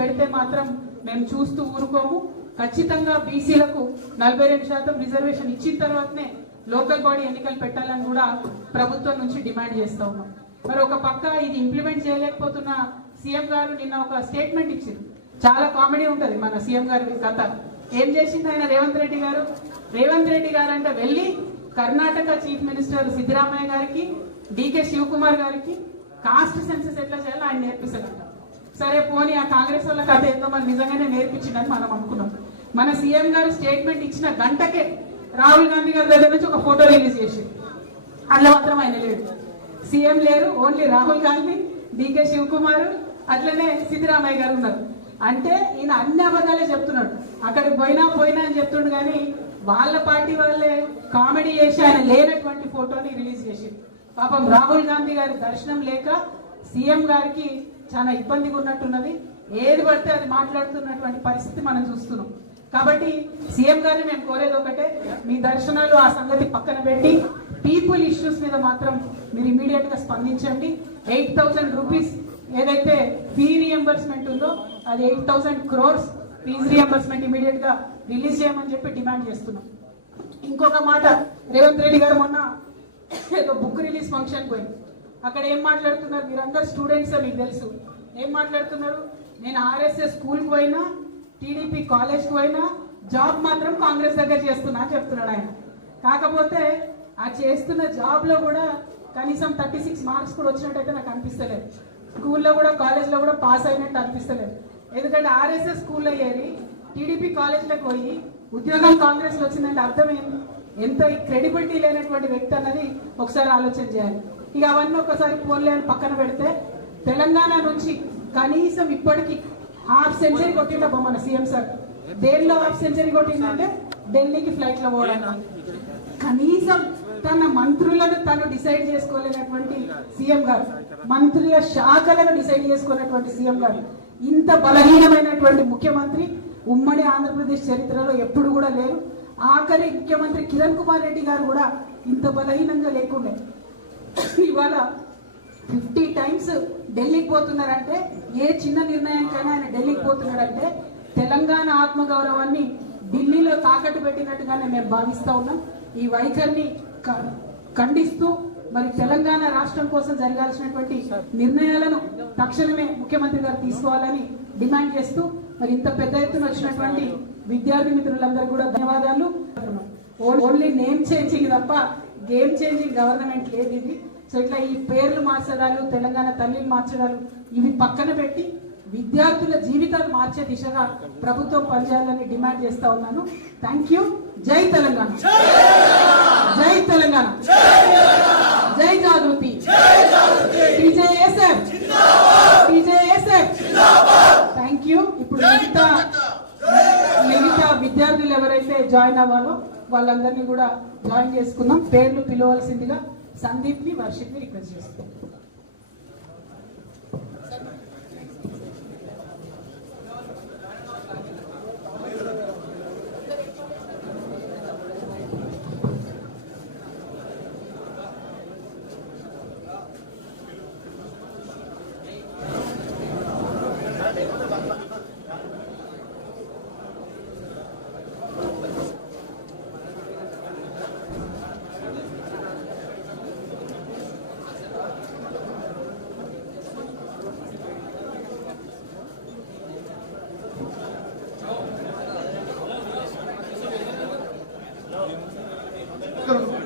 పెడితే మాత్రం మేము చూస్తూ ఊరుకోము. ఖచ్చితంగా బీసీలకు 42% రిజర్వేషన్ ఇచ్చిన తర్వాతనే లోకల్ బాడీ ఎన్నికలు పెట్టాలని కూడా ప్రభుత్వం నుంచి డిమాండ్ చేస్తూ ఉన్నాం. మరి ఒక పక్క ఇది ఇంప్లిమెంట్ చేయలేకపోతున్న సీఎం గారు నిన్న ఒక స్టేట్మెంట్ ఇచ్చారు. చాలా కామెడీ ఉంటుంది మన సీఎం గారి కథ. ఏం చేసింది ఆయన రేవంత్ రెడ్డి గారు అంటే వెళ్ళి కర్ణాటక చీఫ్ మినిస్టర్ సిద్ధరామయ్య గారికి, డికే శివకుమార్ గారికి కాస్ట్ సెన్సస్ ఎట్లా చేయాలో ఆయన నేర్పిస్తారంట. సరే పోనీ ఆ కాంగ్రెస్ వాళ్ళ కథ ఏందో మరి నిజంగానే నేర్పించిందని మనం అనుకున్నాం. మన సీఎం గారు స్టేట్మెంట్ ఇచ్చిన గంటకే రాహుల్ గాంధీ గారి దగ్గర నుంచి ఒక ఫోటో రిలీజ్ చేసి అందులో మాత్రం ఆయన లేడు. సీఎం లేరు, ఓన్లీ రాహుల్ గాంధీ, డికే శివకుమార్, అట్లనే సిద్ధరామయ్య గారు ఉన్నారు. అంటే ఈయన అన్ని అబద్ధాలే చెప్తున్నాడు. అక్కడికి పోయినా అని చెప్తుండు, కానీ వాళ్ళ పార్టీ వాళ్ళే కామెడీ చేసి ఆయన లేనటువంటి ఫోటోని రిలీజ్ చేసి పాపం రాహుల్ గాంధీ గారి దర్శనం లేక సీఎం గారికి చాలా ఇబ్బందిగా ఉన్నట్టున్నది. ఏది పడితే అది మాట్లాడుతున్నటువంటి పరిస్థితి మనం చూస్తున్నాం. కాబట్టి సీఎం గారిని మేము కోరేది ఒకటే, మీ దర్శనాలు ఆ సంగతి పక్కన పెట్టి పీపుల్ ఇష్యూస్ మీద మాత్రం మీరు ఇమీడియట్ గా స్పందించండి. 8,000 రూపీస్ ఏదైతే ఫీ రియంబర్స్మెంట్ ఉందో అది 8,000 crores ఫీజు రియంబర్స్మెంట్ ఇమీడియట్ గా రిలీజ్ చేయమని చెప్పి డిమాండ్ చేస్తున్నాం. ఇంకొక మాట, రేవంత్ రెడ్డి గారు మొన్న ఏదో బుక్ రిలీజ్ ఫంక్షన్ పోయింది. అక్కడ ఏం మాట్లాడుతున్నారు, మీరందరూ స్టూడెంట్స్ మీకు తెలుసు. ఏం మాట్లాడుతున్నారు, నేను ఆర్ఎస్ఎస్ స్కూల్కి పోయినా, టీడీపీ కాలేజ్కి పోయినా, జాబ్ మాత్రం కాంగ్రెస్ దగ్గర చేస్తున్నా అని చెప్తున్నాడు ఆయన. కాకపోతే ఆ చేస్తున్న జాబ్ లో కూడా కనీసం 36 మార్క్స్ కూడా వచ్చినట్టయితే నాకు అనిపిస్తలేదు. స్కూల్లో కూడా కాలేజ్లో కూడా పాస్ అయినట్టు అనిపిస్తలేదు. ఎందుకంటే ఆర్ఎస్ఎస్ స్కూల్లో ఏరి టీడీపీ కాలేజ్లోకి పోయి ఉద్యోగం కాంగ్రెస్లో వచ్చిందంటే అర్థం ఏంటి? ఎంత క్రెడిబిలిటీ లేనటువంటి వ్యక్తి అన్నది ఒకసారి ఆలోచన చేయాలి. ఇక అవన్నీ ఒకసారి పోన్లే అని పక్కన పెడితే, తెలంగాణ నుంచి కనీసం ఇప్పటికీ హాఫ్ సెంచరీ కొట్టిండ మన సీఎం సార్. దేనిలో హాఫ్ సెంచరీ కొట్టిందంటే ఢిల్లీకి ఫ్లైట్ లో పోవడం. కనీసం తన మంత్రులను తను డిసైడ్ చేసుకోలేనటువంటి సీఎం గారు, మంత్రుల శాఖలను డిసైడ్ చేసుకున్నటువంటి సీఎం గారు, ఇంత బలహీనమైనటువంటి ముఖ్యమంత్రి ఉమ్మడి ఆంధ్రప్రదేశ్ చరిత్రలో ఎప్పుడు కూడా లేరు. ఆఖరి ముఖ్యమంత్రి కిరణ్ కుమార్ రెడ్డి గారు కూడా ఇంత బలహీనంగా లేకుండే. ఇవాళ 50 times ఢిల్లీకి పోతున్నారంటే, ఏ చిన్న నిర్ణయానికైనా ఆయన ఢిల్లీకి పోతున్నాడంటే తెలంగాణ ఆత్మగౌరవాన్ని ఢిల్లీలో తాకట్టు పెట్టినట్టుగానే మేము భావిస్తూ ఉన్నాం. ఈ వైఖరిని ఖండిస్తూ మరి తెలంగాణ రాష్ట్రం కోసం జరగాల్సినటువంటి నిర్ణయాలను తక్షణమే ముఖ్యమంత్రి గారు తీసుకోవాలని డిమాండ్ చేస్తూ, మరి ఇంత పెద్ద ఎత్తున వచ్చినటువంటి విద్యార్థి మిత్రులందరూ కూడా ధన్యవాదాలు. ఓన్లీ నేమ్ చేంజింగ్ తప్ప గేమ్ చేంజింగ్ గవర్నమెంట్ లేదు ఇది. సో ఇట్లా ఈ పేర్లు మార్చడాలు, తెలంగాణ తల్లిని మార్చడాలు ఇవి పక్కన పెట్టి విద్యార్థుల జీవితాలు మార్చే దిశగా ప్రభుత్వం పనిచేయాలని డిమాండ్ చేస్తా ఉన్నాను. Thank you. జై తెలంగాణ, జై తెలంగాణ, జై జాగృతి, టీజేఎస్ఎఫ్, టీజేఎస్ఎఫ్. Thank you. ఇప్పుడు మిగతా విద్యార్థులు ఎవరైతే జాయిన్ అవ్వాలో వాళ్ళందరినీ కూడా జాయిన్ చేసుకున్నాం. పేర్లు పిలవలసిందిగా సందీప్ ని, వర్షిత్ ని రిక్వెస్ట్ చేస్తున్నాం. करो